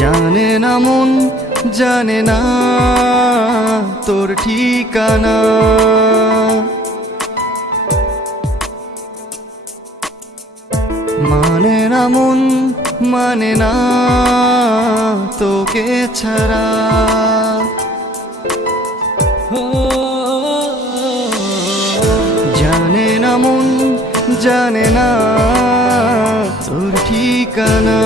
জানে না মন, জানে না তোর ঠিকানা। মানে না মন, মানে না তোকে ছাড়া। জানে না মন, জানে না তোর ঠিকানা।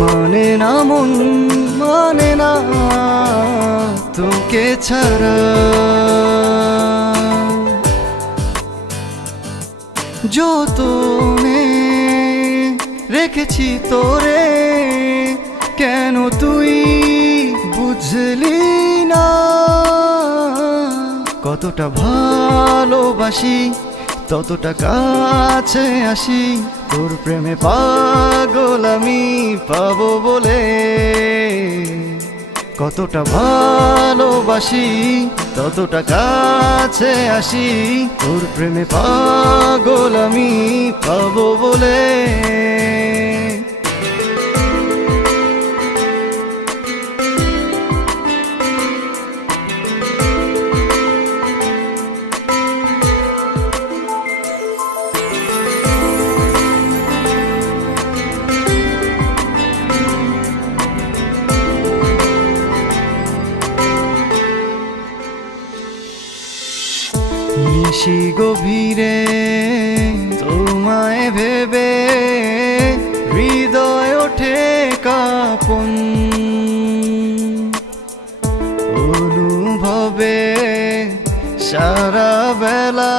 মানে না মন, মানে না তোকে ছাড়া। যতনে রেখেছি তোরে, কেন তুই বুঝলি না? কতটা ভালোবাসি, ততটা কাছে আসি, তোর প্রেমে পাগল আমি পাবো বলে। কতটা ভালোবাসি, ততটা কাছে আসি, তোর প্রেমে পাগল আমি পাবো বলে। নিশি গভীরে তোমায় ভেবে হৃদয় ওঠে কাঁপন। অনুভবে সারা বেলা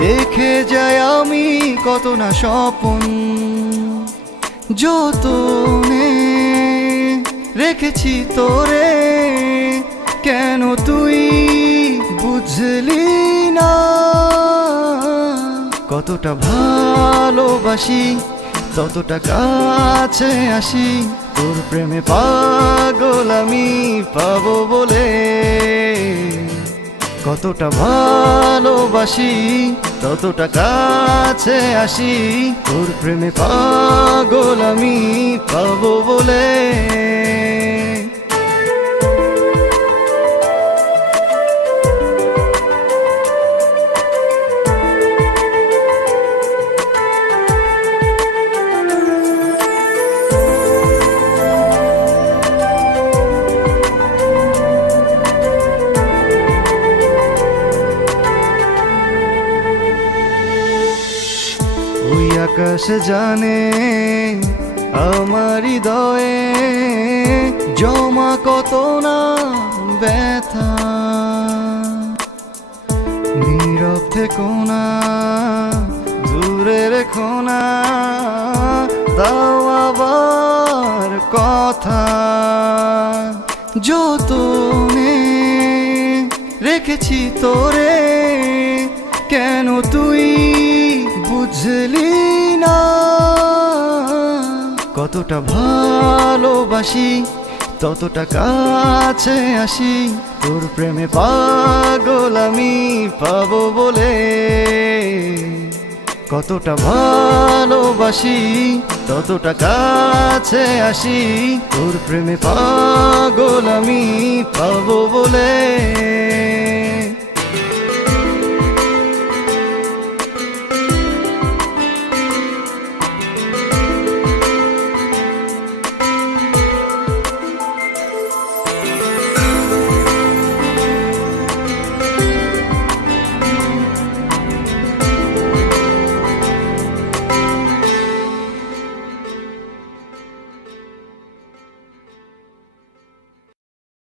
দেখে যাই আমি কত না স্বপন। যতনে রেখেছি তোরে, কেন তুই বুঝলি না? কতটা ভালোবাসি, ততটা কাছে আসি, তোর প্রেমে পাগল আমি পাবো বলে। কতটা ভালোবাসি, ততটা কাছে আসি, তোর প্রেমে পাগল আমি পাবো বলে। ওই আকাশ জানে আমার হৃদয়ে জমা কত না ব্যথা। নীরব থেকো না, দূরে রেখো না, দাও আবার কথা। যতনে রেখেছি তোরে, কেন তুই বুঝলি না? কতটা ভালোবাসি, ততটা কাছে আসি, তোর প্রেমে পাগল আমি পাবো বলে। কতটা ভালোবাসি, ততটা কাছে আসি, তোর প্রেমে পাগল আমি পাবো বলে।